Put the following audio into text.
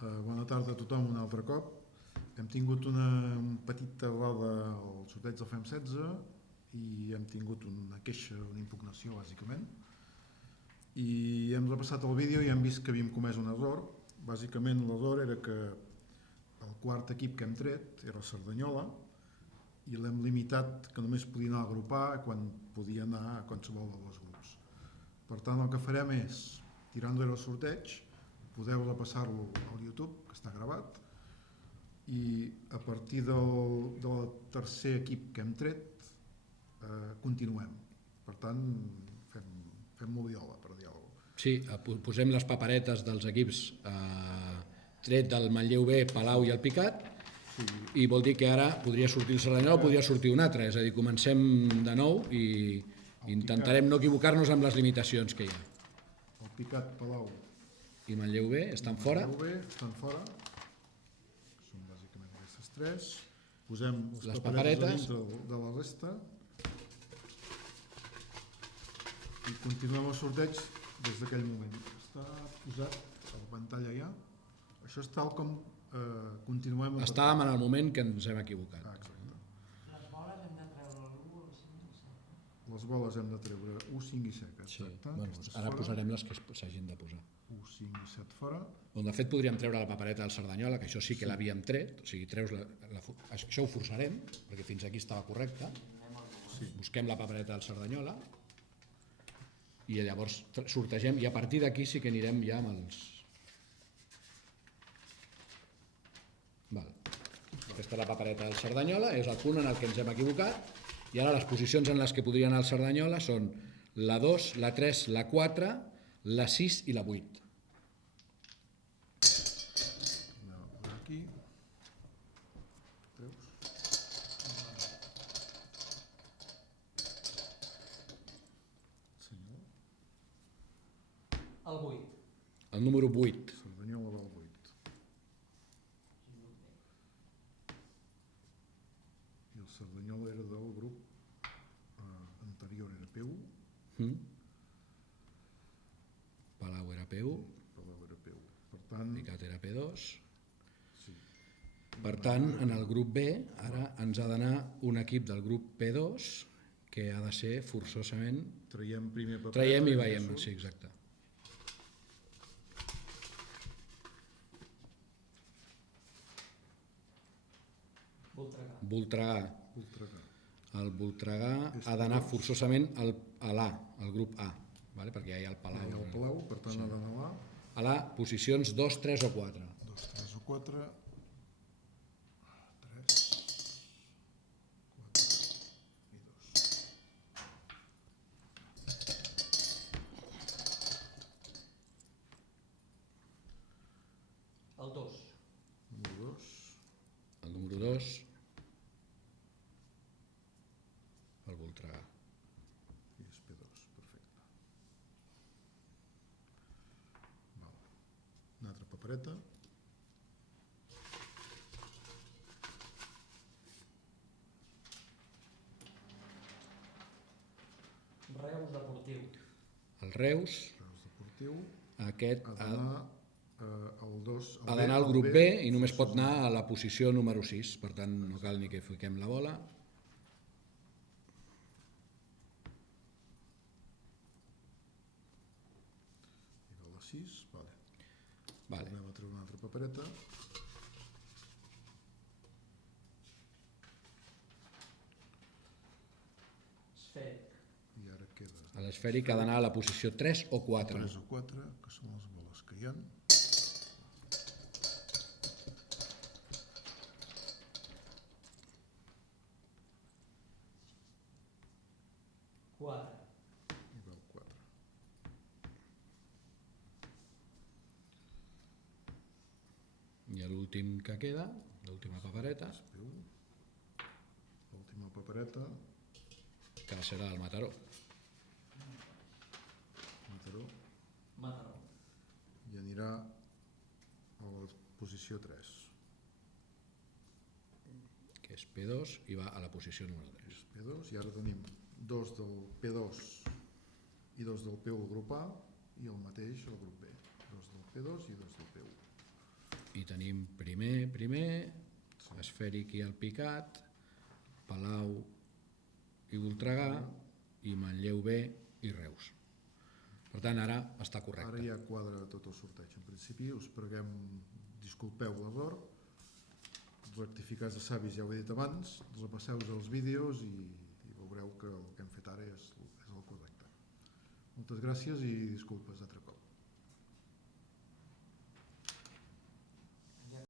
Bona tarda a tothom un altre cop. Hem tingut una petita roda al sorteig del FEM 16 i hem tingut una queixa, una impugnació bàsicament, i hem repassat el vídeo i hem vist que havíem comès un error. Bàsicament l'error era que el quart equip que hem tret era el Cerdanyola i l'hem limitat que només podia anar a agrupar quan podia anar a qualsevol dels dos grups. Per tant, el que farem és tirar enrere el sorteig, podeu repassar-lo al YouTube, que està gravat, i a partir del tercer equip que hem tret continuem. Per tant, fem moviola, per dir alguna cosa. Sí, posem les paperetes dels equips tret del Manlleu B, Palau i el Picat, i vol dir que ara podria sortir el Cerdanyola o podria sortir un altre, és a dir, comencem de nou i intentarem no equivocar-nos amb les limitacions que hi ha. El Picat, Palau i Manlleu B estan fora. Estan fora. Són bàsicament aquestes tres. Posem les paperetes dintre de la resta i continuem el sorteig des d'aquell moment. Està posat a la pantalla ja. Això és tal com continuem. Estàvem en el moment que ens hem equivocat. Exacte. Les boles hem de treure l'1, el 5 i el 7. Les boles hem de treure 1, 5 i 7. Sí. Bueno, ara posarem les que s'hagin de posar. 1, 5 i 7 fora. De fet, podríem treure la papereta del Cerdanyola, que això sí que l'havíem tret, o sigui, això ho forçarem, perquè fins aquí estava correcte. Busquem la papereta del Cerdanyola i llavors sortegem, i a partir d'aquí sí que anirem ja amb els... Aquesta és la papereta del Cerdanyola, és el punt en el que ens hem equivocat, i ara les posicions en les que podria anar el Cerdanyola són la 2, la 3, la 4, la 6 i la 8. Aquí. Treus. Senyor. El 8. El número 8. Cerdanyola del 8. I el Cerdanyola era del grup anterior, era P1. Palau era P1. Palau era P1. Per tant... Picat era P2. Sí. Per tant, en el grup B, ara ens ha d'anar un equip del grup P2 que ha de ser forçosament... Traiem primer paper. Traiem i veiem, sí, exacte. Voltregà. El Voltregà ha d'anar forçosament a l'A, al grup A, perquè ja hi ha el Palau. Hi ha el Palau, per tant ha d'anar a l'A. A l'A, posicions 2, 3 o 4. 2, 3 o 4. 3, 4 i 2. El 2. Número 2. El número 2. El Voltregà. I és P2, perfecte. Una altra papereta. Reus Deportiu. El Reus. Reus Deportiu. Aquest ha d'anar al 2. Ha d'anar al grup B i només pot anar a la posició número 6. Per tant, no cal ni que fiquem la bola. I de la 6, vale. Anem a treure una altra papereta. Esfèric. I ara queda... A l'esfèric ha d'anar a la posició 3 o 4. 3 o 4, que són les boles que hi ha. I va el 4. I l'últim que queda, l'última papereta, l'última papereta, que serà el Mataró. Mataró. I anirà a la posició 3. Que és P2 i va a la posició número 3. P2, i ara tenim 2 del P2 i 2 del P1 al grup A i el mateix al grup B. 2 del P2 i 2 del P1. i tenim primer, Esfèric i Alpicat, Palau i Voltregà, i Manlleu B i Reus. Per tant, ara està Ara correcte. ja quadra tot el sorteig. En principi us preguem, disculpeu l'error, rectificats de savis, ja ho he dit abans, repasseu els vídeos i veureu que el que hem fet ara és el correcte. Moltes gràcies i disculpes altre cop.